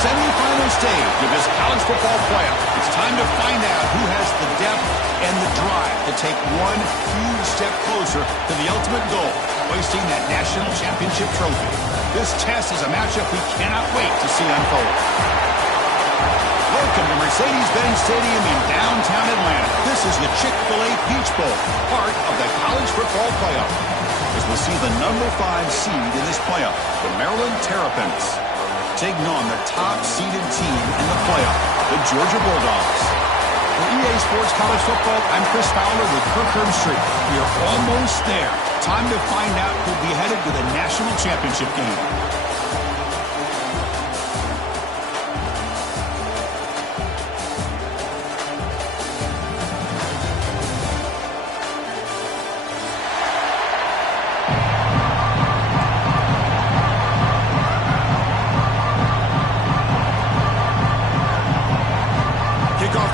semifinal stage of this college football playoff. It's time to find out who has the depth and the drive to take one huge step closer to the ultimate goal, hoisting that national championship trophy. This test is a matchup we cannot wait to see unfold. Welcome to Mercedes-Benz Stadium in downtown Atlanta. This is the Chick-fil-A Peach Bowl, part of the college football playoff. As we'll see the number 5 seed in this playoff, the Maryland Terrapins, taking on the top-seeded team in the playoff, the Georgia Bulldogs. For EA Sports College Football, I'm Chris Fowler with Kirk Herbstreit. We are almost there. Time to find out who'll be headed to the national championship game.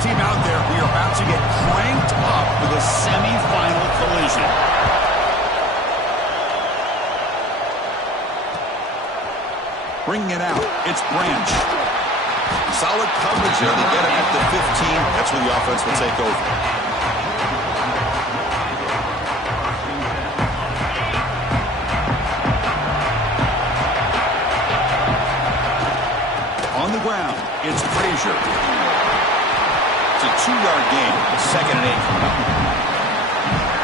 Team out there, we are about to get cranked up with a semifinal collision. Bringing it out, it's Branch. Solid coverage there to get him at the 15. That's where the offense will take over. On the ground, it's Frazier. It's a 2-yard gain, 2nd and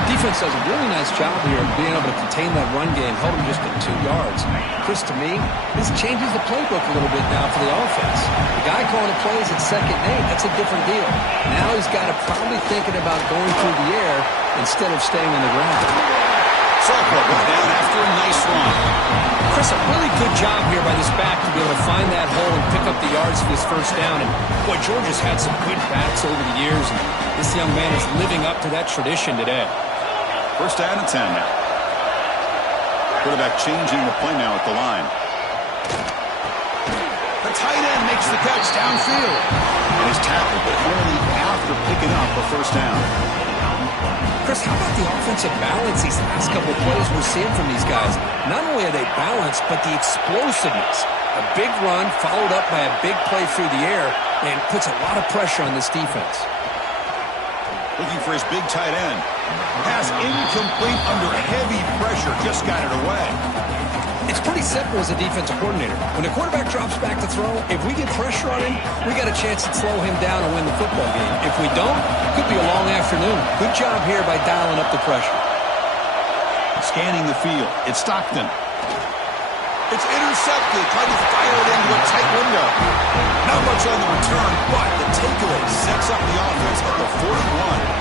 8. Defense does a really nice job here of being able to contain that run game, hold him just at 2 yards. Chris, to me, this changes the playbook a little bit now for the offense. The guy calling the plays at 2nd and 8, that's a different deal. Now he's got to probably thinking about going through the air instead of staying on the ground. Sophomore goes down after a nice run. Chris, a really good job here by this back to be able to find that hole and pick up the yards for this first down. And boy, Georgia's had some good backs over the years, and this young man is living up to that tradition today. First down and 10 now. Quarterback changing the play now at the line. The tight end makes the catch downfield. And is tackled, but only after picking up a first down. Chris, how about the offensive balance these last couple of plays we're seeing from these guys? Not only are they balanced, but the explosiveness. A big run followed up by a big play through the air and puts a lot of pressure on this defense. Looking for his big tight end. Pass incomplete under heavy pressure. Just got it away. It's pretty simple as a defensive coordinator. When the quarterback drops back to throw, if we get pressure on him, we got a chance to slow him down and win the football game. If we don't, it could be a long afternoon. Good job here by dialing up the pressure. Scanning the field. It's Stockton. It's intercepted. Trying to fire it into a tight window. Not much on the return, but the takeaway sets up the offense at the 41.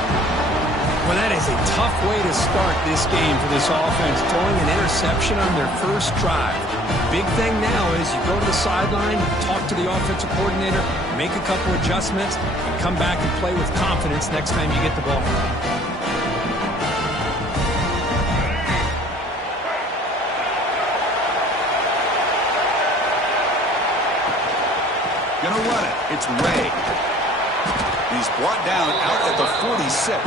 Well, that is a tough way to start this game for this offense, throwing an interception on their first drive. Big thing now is you go to the sideline, talk to the offensive coordinator, make a couple adjustments, and come back and play with confidence next time you get the ball. Gonna run it. It's Ray. He's brought down out at the 46.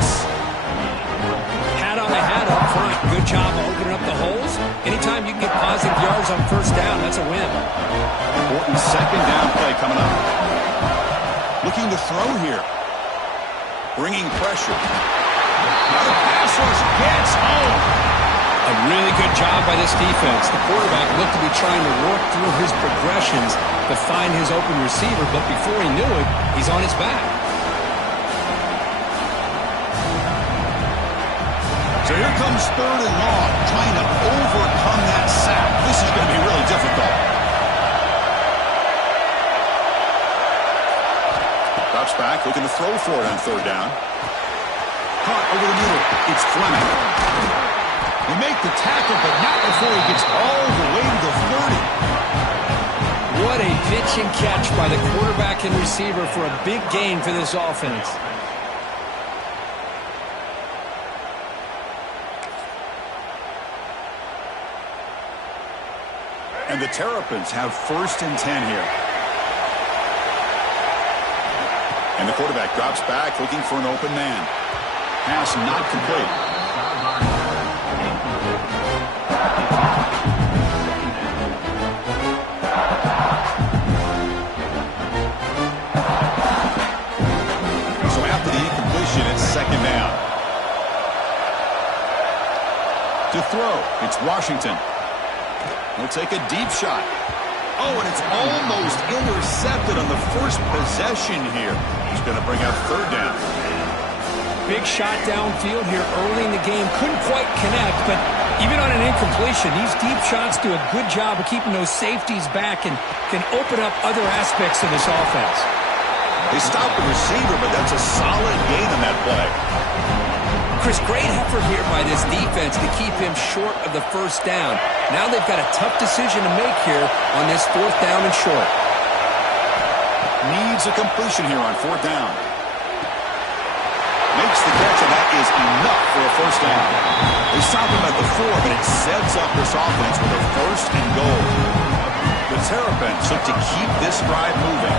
Hat on the hat up front. Good job opening up the holes. Anytime you can get positive yards on first down, that's a win. Important 2nd down play coming up. Looking to throw here. Bringing pressure. Now the pass rush gets home. A really good job by this defense. The quarterback looked to be trying to work through his progressions to find his open receiver, but before he knew it, he's on his back. So here comes 3rd and long, trying to overcome that sack. This is going to be really difficult. Drops back, looking to throw for it on 3rd down. Caught over the middle. It's Fleming. They make the tackle, but not before he gets all the way to the 30. What a pitch and catch by the quarterback and receiver for a big gain for this offense. And the Terrapins have 1st and 10 here. And the quarterback drops back, looking for an open man. Pass not complete. It's Washington. He'll take a deep shot. Oh, and it's almost intercepted on the first possession here. He's going to bring up third down. Big shot downfield here early in the game. Couldn't quite connect, but even on an incompletion, these deep shots do a good job of keeping those safeties back and can open up other aspects of this offense. They stopped the receiver, but that's a solid gain on that play. Chris, great effort here by this defense to keep him short of the first down. Now they've got a tough decision to make here on this fourth down and short. Needs a completion here on fourth down. Makes the catch, and that is enough for a first down. They stop him at the 4, but it sets up this offense with a first and goal. The Terrapins look to keep this drive moving.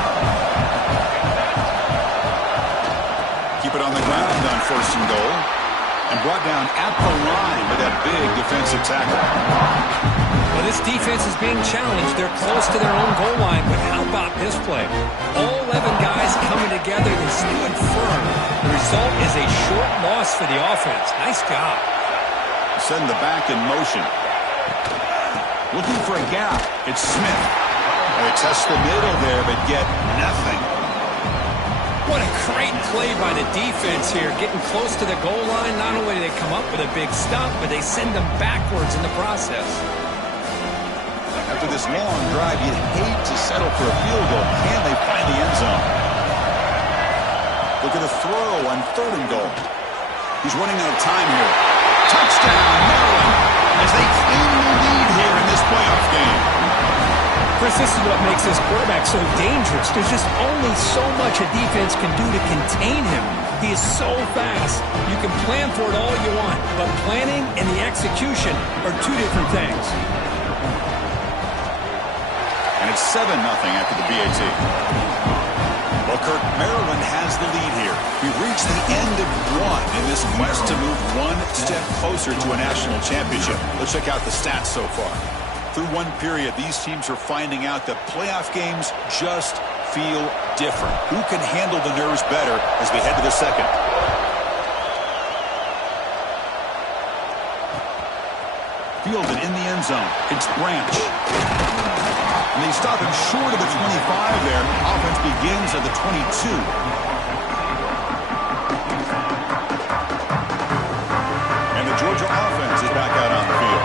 Keep it on the ground on first and goal. And brought down at the line with that big defensive tackle. Well, this defense is being challenged. They're close to their own goal line, but how about this play? All 11 guys coming together. They stood firm. The result is a short loss for the offense. Nice job. Send the back in motion. Looking for a gap. It's Smith. They test the middle there, but get nothing. What a great play by the defense here. Getting close to the goal line. Not only do they come up with a big stop, but they send them backwards in the process. After this long drive, you'd hate to settle for a field goal. Can they find the end zone? Look at the throw on third and goal. He's running out of time here. Touchdown, Maryland, as they claim the lead here in this playoff game. Chris, this is what makes this quarterback so dangerous. There's just only so much a defense can do to contain him. He is so fast. You can plan for it all you want, but planning and the execution are two different things. And it's 7-0 after the BAT. Well, Kirk, Maryland has the lead here. We've reached the end of one in this quest to move one step closer to a national championship. Let's check out the stats so far. Through one period, these teams are finding out that playoff games just feel different. Who can handle the nerves better as we head to the second? Fielded in the end zone. It's Branch. And they stop him short of the 25 there. Offense begins at the 22. And the Georgia offense is back out on the field.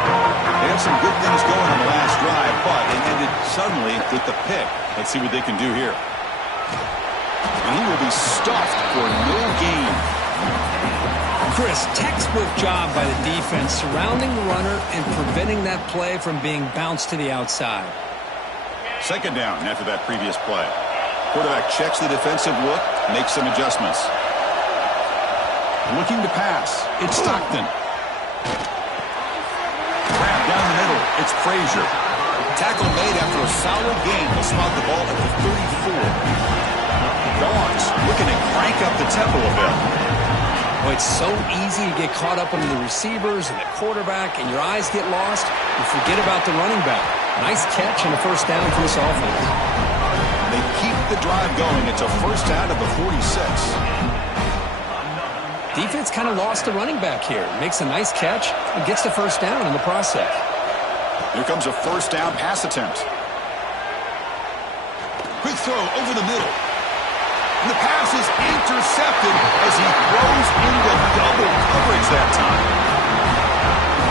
They had some good things going on the last drive, but it ended suddenly with the pick. Let's see what they can do here. And he will be stuffed for no gain. Chris, textbook job by the defense surrounding the runner and preventing that play from being bounced to the outside. Second down after that previous play. Quarterback checks the defensive look, makes some adjustments. Looking to pass. It's Stockton. Grab down the middle. It's Frazier. Tackle made after a solid gain. Will spot the ball at the 34. Dogs looking to crank up the tempo a bit. Well, it's so easy to get caught up under the receivers and the quarterback, and your eyes get lost. You forget about the running back. Nice catch and a first down for this offense. They keep the drive going. It's a first out of the 46. Defense kind of lost the running back here. Makes a nice catch and gets the first down in the process. Here comes a first down pass attempt. Quick throw over the middle. And the pass is intercepted as he throws into double coverage that time.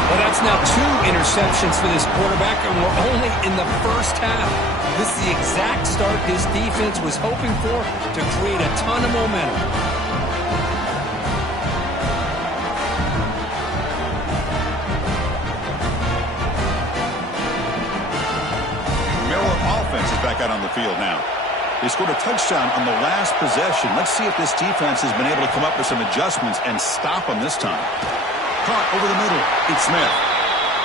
Well, that's now 2 interceptions for this quarterback, and we're only in the first half. This is the exact start his defense was hoping for to create a ton of momentum. Maryland offense is back out on the field now. They scored a touchdown on the last possession. Let's see if this defense has been able to come up with some adjustments and stop them this time. Caught over the middle. It's Smith.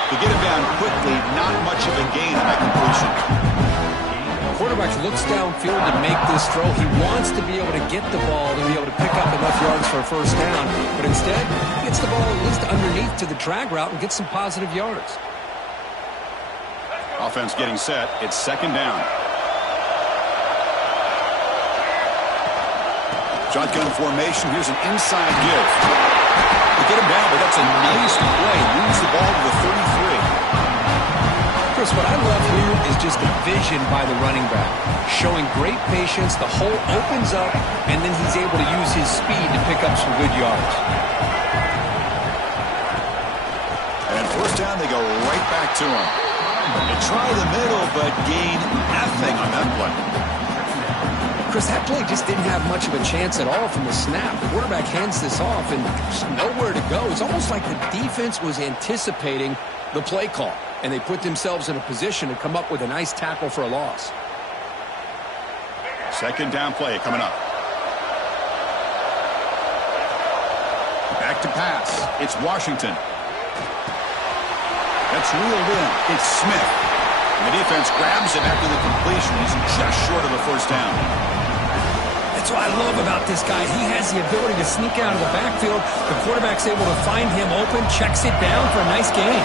To get him down quickly, not much of a gain on that completion. The quarterback looks downfield to make this throw. He wants to be able to get the ball to be able to pick up enough yards for a first down. But instead, he gets the ball at least underneath to the drag route and gets some positive yards. Offense getting set. It's second down. Shotgun formation. Here's an inside give. They get him down, but that's a nice play. Moves the ball to the 33. Chris, what I love here is just the vision by the running back. Showing great patience, the hole opens up, and then he's able to use his speed to pick up some good yards. And first down, they go right back to him. They try the middle, but gain nothing on that play. Chris, that play just didn't have much of a chance at all from the snap. The quarterback hands this off, and there's nowhere to go. It's almost like the defense was anticipating the play call, and they put themselves in a position to come up with a nice tackle for a loss. Second down play coming up. Back to pass. It's Washington. That's reeled in. It's Smith. And the defense grabs him after the completion. He's just short of a first down. That's what I love about this guy. He has the ability to sneak out of the backfield. The quarterback's able to find him open, checks it down for a nice gain.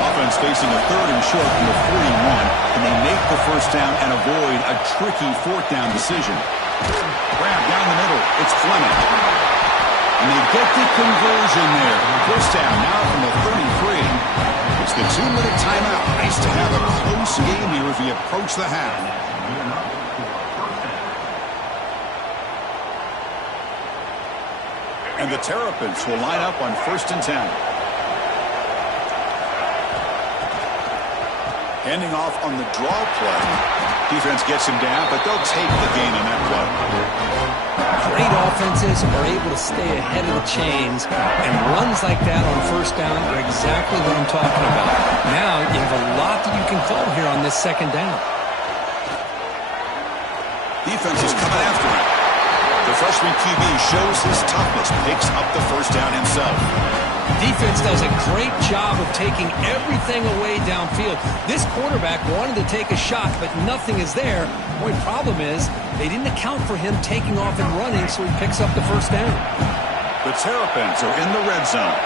Offense facing a third and short from the 41, and they make the first down and avoid a tricky fourth down decision. Grab down the middle. It's Fleming. And they get the conversion there. First down now from the 33. It's the 2-minute timeout. Nice to have a close game here as we approach the half. And the Terrapins will line up on 1st and 10. Handing off on the draw play. Defense gets him down, but they'll take the gain on that play. Great offenses are able to stay ahead of the chains, and runs like that on first down are exactly what I'm talking about. Now you have a lot that you can call here on this second down. Defense is coming after him. The freshman QB shows his toughness, picks up the first down himself. Defense does a great job of taking everything away downfield. This quarterback wanted to take a shot, but nothing is there. The only problem is they didn't account for him taking off and running, so he picks up the first down. The Terrapins are in the red zone.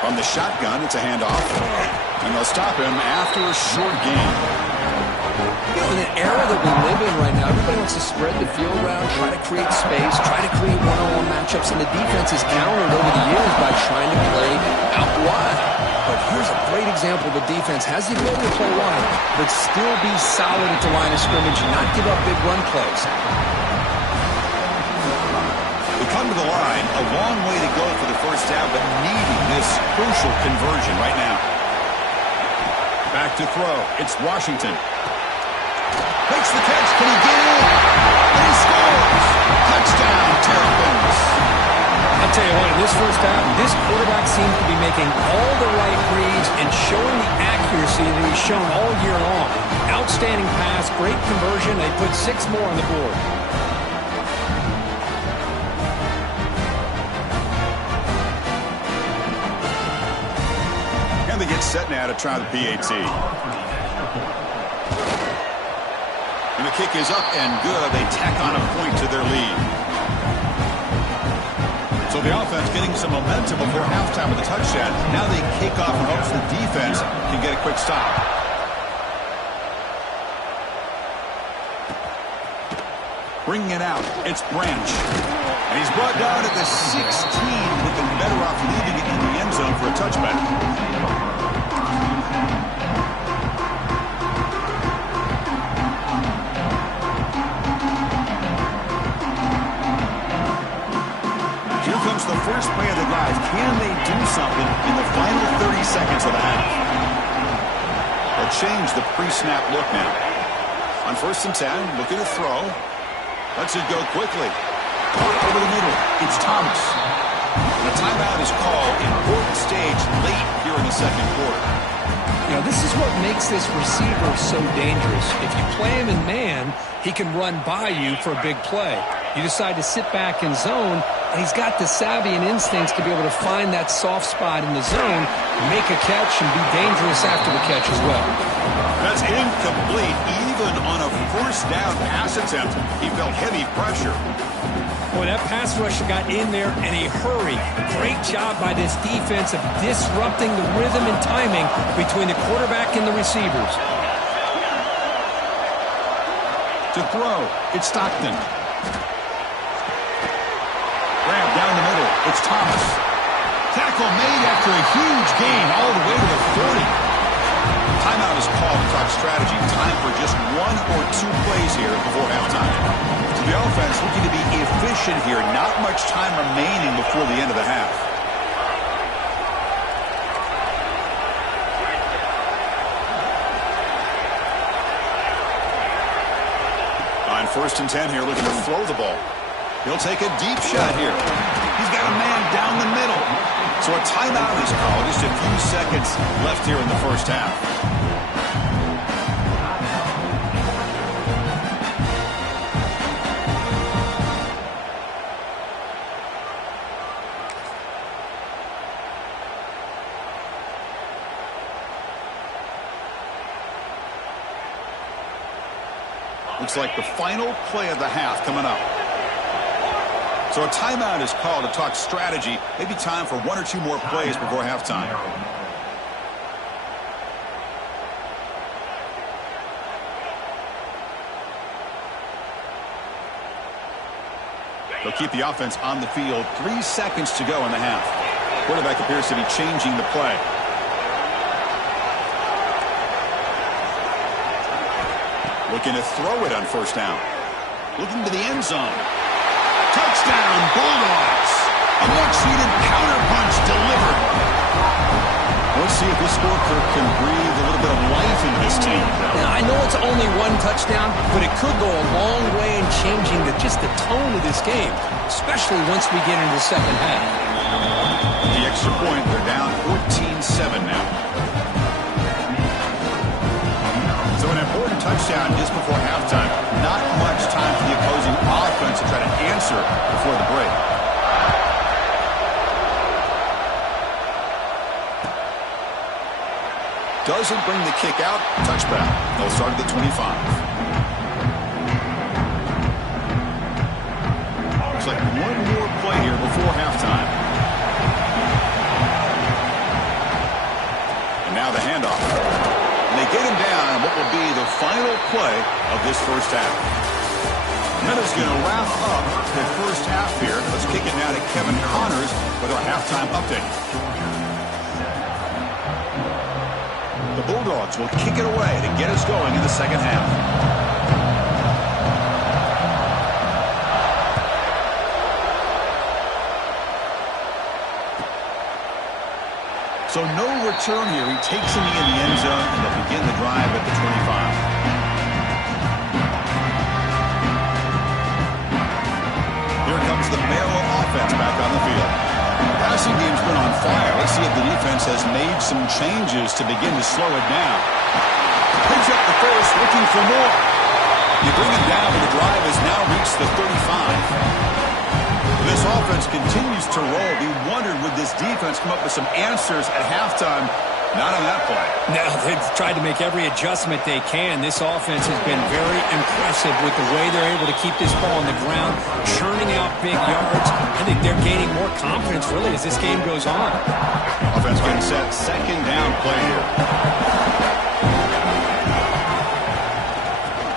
From the shotgun, it's a handoff. And they'll stop him after a short gain. In the era that we live in right now, everybody wants to spread the field around, try to create space, try to create one-on-one matchups, and the defense is countered over the years by trying to play out wide. But here's a great example. The defense has the ability to play wide, but still be solid at the line of scrimmage and not give up big run plays. We come to the line, a long way to go for the first down, but needing this crucial conversion right now. Back to throw. It's Washington. Makes the catch. Can he get in? And he scores. Touchdown, Terrapins. I'll tell you what, in this first half, this quarterback seems to be making all the right reads and showing the accuracy that he's shown all year long. Outstanding pass, great conversion. They put 6 more on the board. And they get set now to try the PAT. And the kick is up and good. They tack on a point to their lead. So the offense getting some momentum before halftime with a touchdown. Now they kick off and hope the defense can get a quick stop. Bringing it out, it's Branch. And he's brought down at the 16. They've been better off leaving it in the end zone for a touchback. The first play of the drive. Can they do something in the final 30 seconds of the half? They'll change the pre-snap look now. On 1st and 10, looking to throw. Lets it go quickly. Caught over the middle. It's Thomas. And a timeout is called. Important stage late here in the second quarter. You know, this is what makes this receiver so dangerous. If you play him in man, he can run by you for a big play. You decide to sit back in zone, and he's got the savvy and instincts to be able to find that soft spot in the zone, make a catch, and be dangerous after the catch as well. That's incomplete. Even on a first down pass attempt, he felt heavy pressure. Boy, that pass rusher got in there in a hurry. Great job by this defense of disrupting the rhythm and timing between the quarterback and the receivers. To throw, it's Stockton. Grab down the middle. It's Thomas. Tackle made after a huge gain all the way to the 40. strategy. Time for just 1 or 2 plays here before halftime. So the offense looking to be efficient here. Not much time remaining before the end of the half. On 1st and 10 here, looking to throw the ball. He'll take a deep shot here. He's got a man down the middle. So a timeout is called. Just a few seconds left here in the first half. Looks like the final play of the half coming up. So a timeout is called to talk strategy. Maybe time for 1 or 2 more plays before halftime. They'll keep the offense on the field. 3 seconds to go in the half. Quarterback appears to be changing the play. Looking to throw it on 1st down. Looking to the end zone. Touchdown, Bulldogs. A much-needed counterpunch delivered. Let's see if this score can breathe a little bit of life into this team. Now, I know it's only 1 touchdown, but it could go a long way in changing just the tone of this game, especially once we get into the second half. The extra point, they're down 14-7 now. So an important touchdown just before halftime. Not much time for the opposing offense to try to answer before the break. Doesn't bring the kick out. Touchback. They'll start at the 25. Looks like 1 more play here before halftime. And now the handoff. And they get him down on what will be the final play of this first half. Minutes going to wrap up the first half here. Let's kick it now to Kevin Connors with our halftime update. The Bulldogs will kick it away to get us going in the second half. So no return here. He takes him in the end zone, and they'll begin the drive at the 25. Here comes the Maryland offense back on the field. The passing game's been on fire. Let's see if the defense has made some changes to begin to slow it down. Picks up the first, looking for more. You bring it down, and the drive has now reached the 35. This offense continues to roll. We wondered, would this defense come up with some answers at halftime? Not on that play. No, they've tried to make every adjustment they can. This offense has been very impressive with the way they're able to keep this ball on the ground, churning out big yards. I think they're gaining more confidence, really, as this game goes on. Offense getting set. Second down play here.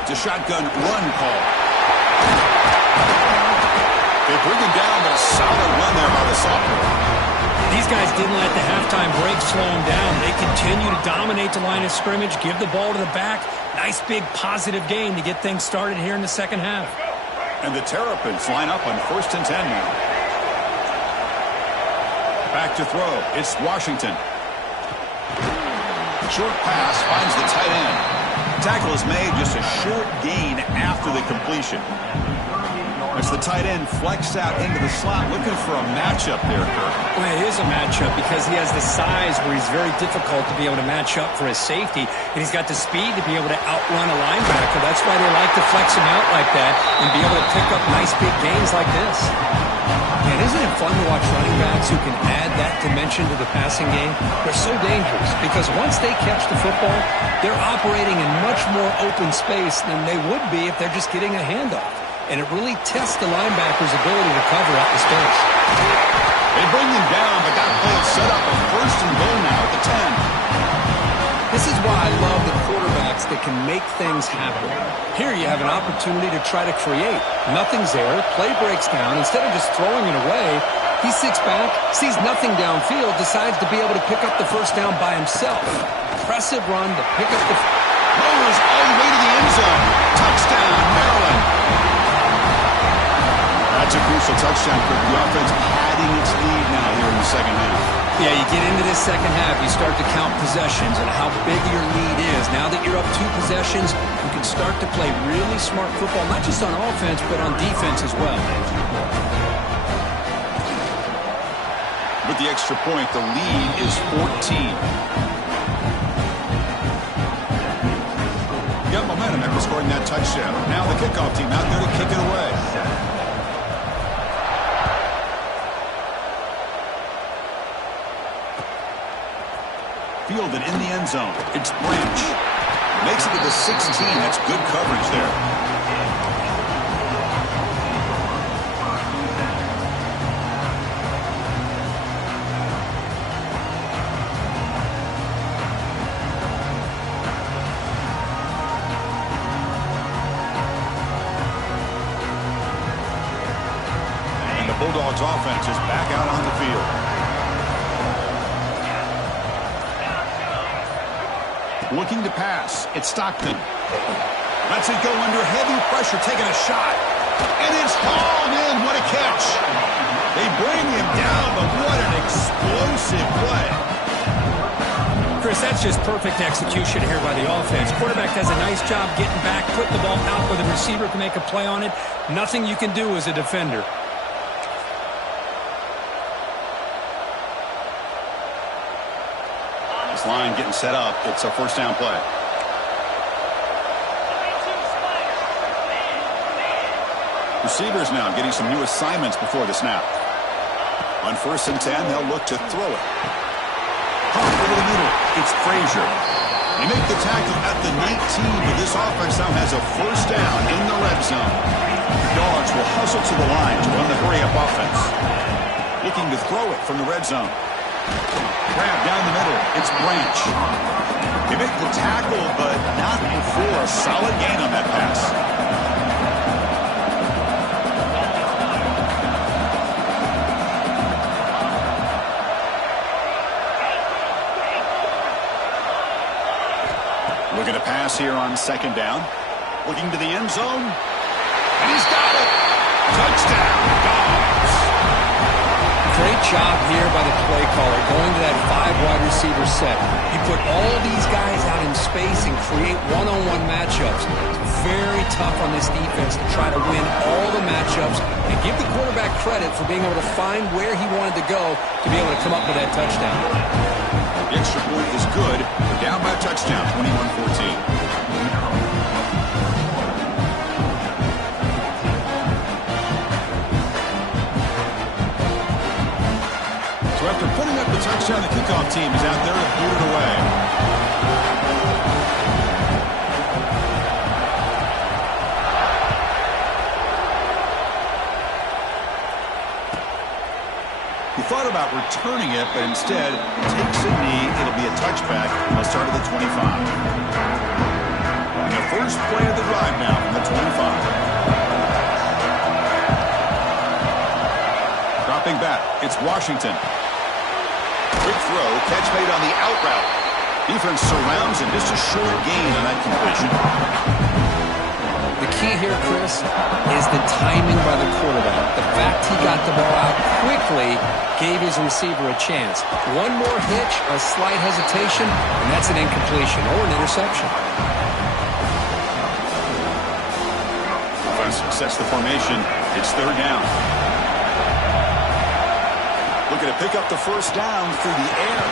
It's a shotgun run call. They bring him down, but a solid run there by the sophomore. These guys didn't let the halftime break slow them down. They continue to dominate the line of scrimmage, give the ball to the back. Nice big positive game to get things started here in the second half. And the Terrapins line up on 1st and 10 now. Back to throw. It's Washington. Short pass finds the tight end. Tackle is made, just a short gain after the completion. As the tight end flexed out into the slot, looking for a matchup there, Kirk. Well, it is a matchup because he has the size where he's very difficult to be able to match up for his safety, and he's got the speed to be able to outrun a linebacker. That's why they like to flex him out like that and be able to pick up nice big gains like this. Man, isn't it fun to watch running backs who can add that dimension to the passing game? They're so dangerous because once they catch the football, they're operating in much more open space than they would be if they're just getting a handoff. And it really tests the linebacker's ability to cover out the space. They bring him down, but that play is set up a 1st and goal now at the 10. This is why I love the quarterbacks that can make things happen. Here you have an opportunity to try to create. Nothing's there. Play breaks down. Instead of just throwing it away, he sits back, sees nothing downfield, decides to be able to pick up the first down by himself. Impressive run to pick up the... Throws all the way to the end zone. Touchdown, Maryland. That's a crucial touchdown for the offense padding its lead now here in the second half. Yeah, you get into this second half, you start to count possessions and how big your lead is. Now that you're up 2 possessions, you can start to play really smart football, not just on offense, but on defense as well. With the extra point, the lead is 14. Got momentum after scoring that touchdown. Now the kickoff team out there to kick it away. Fielded in the end zone. It's Branch. Makes it to the 16. That's good coverage there. And the Bulldogs offense is back out on the field. Looking to pass. It's Stockton. Lets it go under heavy pressure, taking a shot. And it's hauled in. What a catch. They bring him down, but what an explosive play. Chris, that's just perfect execution here by the offense. Quarterback does a nice job getting back, put the ball out where the receiver can make a play on it. Nothing you can do as a defender. Line getting set up. It's a first down play. Receivers now getting some new assignments before the snap. On 1st and 10, they'll look to throw it. Pump over the middle. It's Frazier. They make the tackle at the 19, but this offense now has a first down in the red zone. The Dogs will hustle to the line to run the hurry-up offense. Looking to throw it from the red zone. Grab down the middle. It's Branch. They make the tackle, but not before a solid gain on that pass. Looking to pass here on 2nd down. Looking to the end zone. And he's got it. Touchdown, Dogs. Great job here by the play caller, going to that 5 wide receiver set. You put all these guys out in space and create one-on-one matchups. It's very tough on this defense to try to win all the matchups and give the quarterback credit for being able to find where he wanted to go to be able to come up with that touchdown. The extra point is good. They're down by a touchdown, 21-14. After putting up the touchdown, the kickoff team is out there to boot it away. He thought about returning it, but instead takes a knee. It'll be a touchback. They'll start at the 25. And the first play of the drive now from the 25. Dropping back, it's Washington. Quick throw, catch made on the out route. Defense surrounds him, just a short gain on that completion. The key here, Chris, is the timing by the quarterback. The fact he got the ball out quickly gave his receiver a chance. One more hitch, a slight hesitation, and that's an incompletion or an interception. Offense sets the formation. It's 3rd down. Looking to pick up the first down through the air.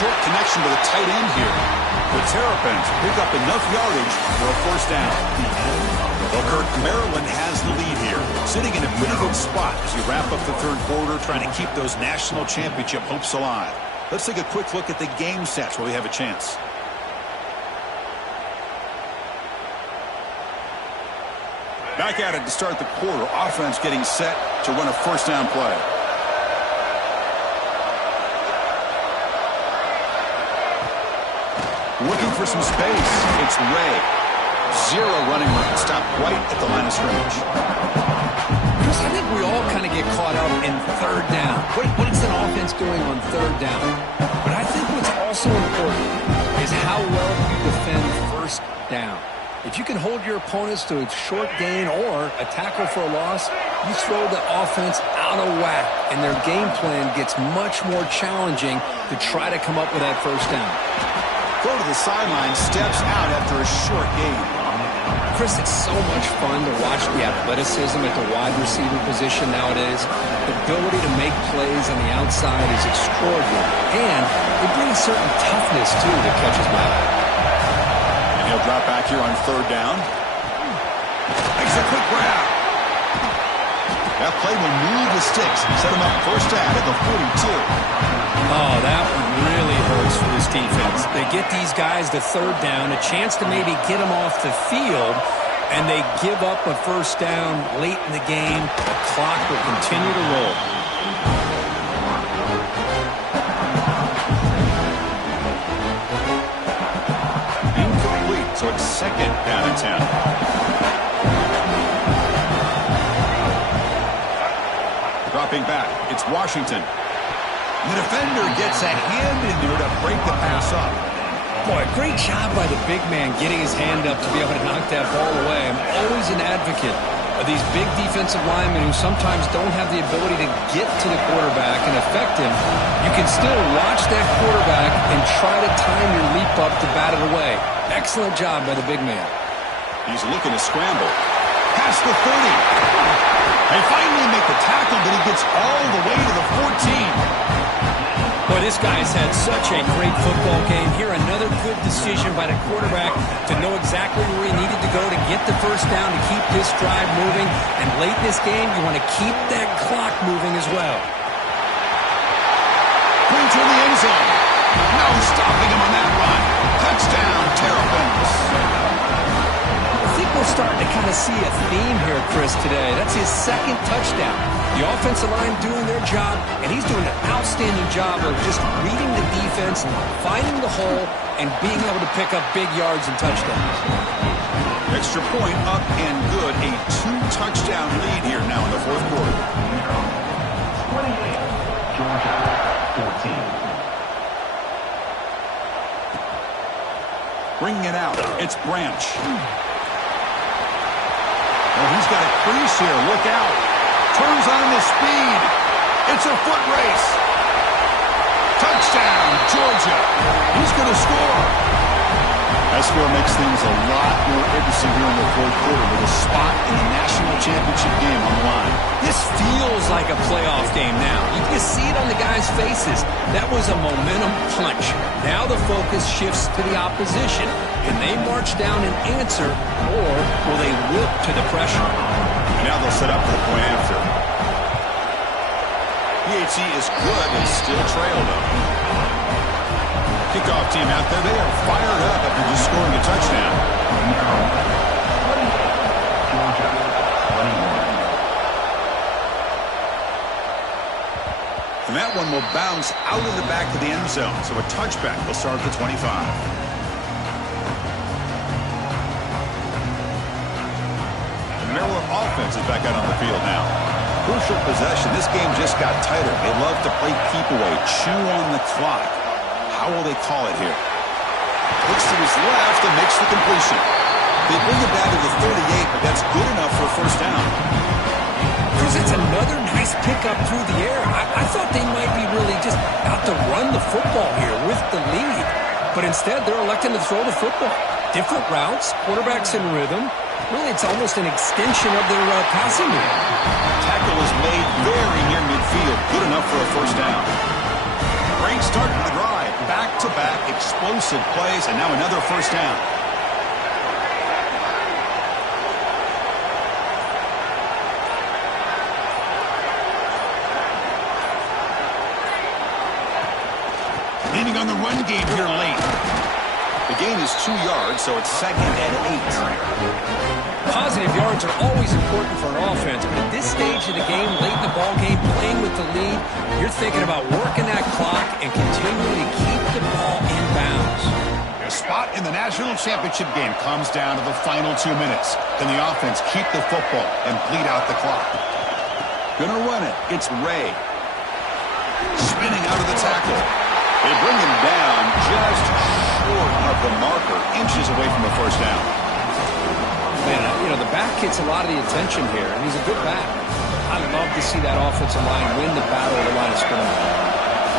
Short connection to the tight end here. The Terrapins pick up enough yardage for a first down. Well, Kirk, Maryland has the lead here, sitting in a pretty good spot as you wrap up the 3rd quarter, trying to keep those national championship hopes alive. Let's take a quick look at the game sets where we have a chance. Back at it to start the quarter. Offense getting set to run a first down play. Looking for some space. It's Ray. 0 running room. Stopped right at the line of scrimmage. Chris, I think we all kind of get caught up in 3rd down. What is an offense doing on 3rd down? But But I think what's also important is how well you defend first down. If you can hold your opponents to a short gain or a tackle for a loss, you throw the offense out of whack, and their game plan gets much more challenging to try to come up with that first down. Go to the sideline, steps out after a short gain. Chris, it's so much fun to watch the athleticism at the wide receiver position nowadays. The ability to make plays on the outside is extraordinary, and it brings certain toughness, too, that catches my eye. He'll drop back here on third down. Makes a quick grab. That play will move the sticks. Set him up first down at the 42. Oh, that one really hurts for this defense. They get these guys to third down, a chance to maybe get them off the field, and they give up a first down late in the game. The clock will continue to roll. So it's second down and 10. Dropping back, it's Washington. The defender gets a hand in there to break the pass up. Boy, great job by the big man getting his hand up to be able to knock that ball away. I'm always an advocate of these big defensive linemen who sometimes don't have the ability to get to the quarterback and affect him. You can still watch that quarterback and try to time your leap up to bat it away. Excellent job by the big man. He's looking to scramble. Past the 30. They finally make the tackle, but he gets all the way to the 14. Boy, this guy's had such a great football game. Here, another good decision by the quarterback to know exactly where he needed to go to get the first down to keep this drive moving. And late in this game, you want to keep that clock moving as well. Point to the end zone. No stopping him on that run. Touchdown, Terrapins. I think we're starting to kind of see a theme here, Chris, today. That's his second touchdown. The offensive line doing their job, and he's doing an outstanding job of just reading the defense, finding the hole, and being able to pick up big yards and touchdowns. Extra point up and good. A 2-touchdown lead here now in the fourth quarter. 28, Georgia, 14. Bringing it out. It's Branch. Oh, he's got a crease here. Look out. Turns on the speed. It's a foot race. Touchdown, Georgia. He's going to score. That score makes things a lot more interesting here in the fourth quarter with a spot in the national championship game on the line. This feels like a playoff game now. You can see it on the guys' faces. That was a momentum punch. Now the focus shifts to the opposition. Can they march down and answer, or will they whip to the pressure? Now they'll set up for the point after. PHC is good. They still trail, though. Kickoff team out there. They are fired up after just scoring a touchdown. Georgia, 21. And that one will bounce out of the back of the end zone. So a touchback will start at the 25. The Maryland offense is back out on the field now. Crucial possession. This game just got tighter. They love to play keep away, chew on the clock. How will they call it here? Looks to his left and makes the completion. They bring it back to the 38, but that's good enough for a first down. Chris, it's another nice pickup through the air. I thought they might be really just out to run the football here with the lead. But instead, they're electing to throw the football. Different routes, quarterbacks in rhythm. Really, it's almost an extension of their passing game. Tackle is made very near midfield. Good enough for a first down. Great start to the drive. Back-to-back explosive plays, and now another first down. Leaning on the run game here late. The gain is 2 yards, so it's second and 8. Positive yards are always important for an offense, but at this stage of the game, late in the ball game, playing with the lead, you're thinking about working that clock and continuing to keep the ball in bounds. A spot in the national championship game comes down to the final 2 minutes. Can the offense keep the football and bleed out the clock? Gonna run it. It's Ray. Spinning out of the tackle. They bring him down just short of the marker, inches away from the first down. Man, the back gets a lot of the attention here, and he's a good back. I'd love to see that offensive line win the battle at the line of scrimmage.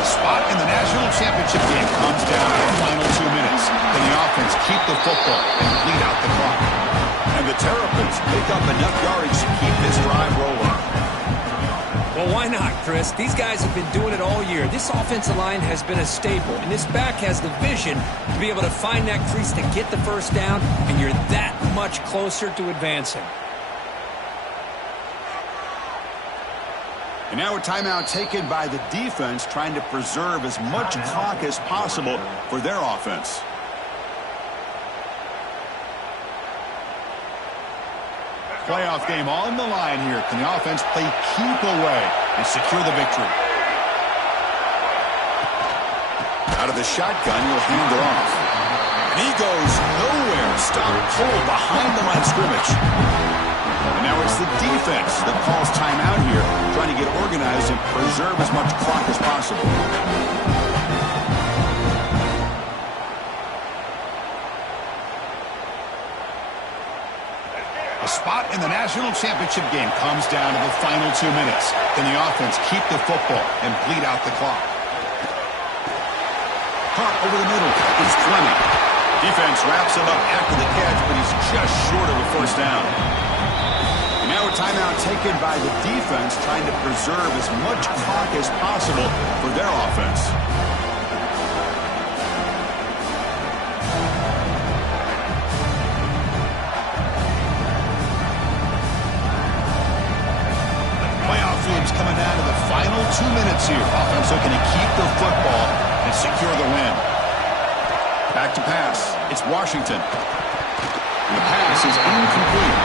The spot in the national championship game comes down to the final 2 minutes. Can the offense keep the football and bleed out the clock? And the Terrapins pick up enough yardage to keep this drive rolling. Well, why not, Chris? These guys have been doing it all year. This offensive line has been a staple, and this back has the vision to be able to find that crease to get the first down, and you're that much closer to advancing. And now a timeout taken by the defense, trying to preserve as much clock as possible for their offense. Playoff game on the line here. Can the offense play keep away and secure the victory? Out of the shotgun, he'll hand it off. And he goes nowhere. Stop pull behind the line of scrimmage. And now it's the defense that calls timeout here, trying to get organized and preserve as much clock as possible. A spot in the national championship game comes down to the final 2 minutes. Can the offense keep the football and bleed out the clock? Caught over the middle is Fleming. Defense wraps him up after the catch, but he's just short of a first down. And now a timeout taken by the defense, trying to preserve as much clock as possible for their offense. Coming down to the final 2 minutes here. Offense looking to keep the football and secure the win. Back to pass. It's Washington. And the pass is incomplete.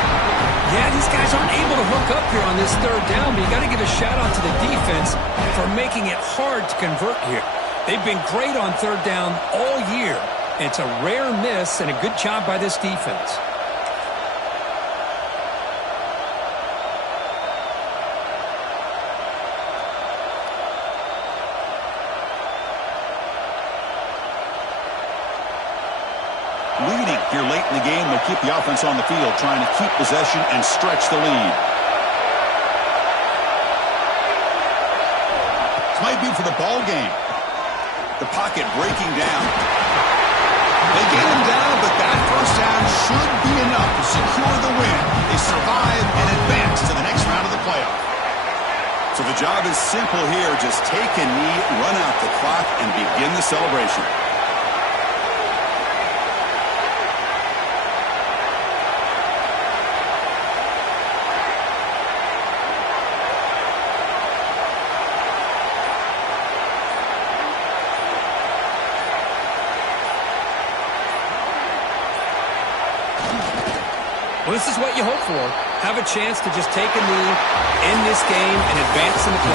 Yeah, these guys aren't able to hook up here on this third down, but you got to give a shout out to the defense for making it hard to convert here. They've been great on third down all year. It's a rare miss and a good job by this defense. Leading here late in the game, they'll keep the offense on the field, trying to keep possession and stretch the lead. This might be for the ball game. The pocket breaking down. They get him down, but that first down should be enough to secure the win. They survive and advance to the next round of the playoff. So the job is simple here. Just take a knee, run out the clock, and begin the celebration. Well, this is what you hope for. Have a chance to just take a knee, end this game, and advance in the playoffs.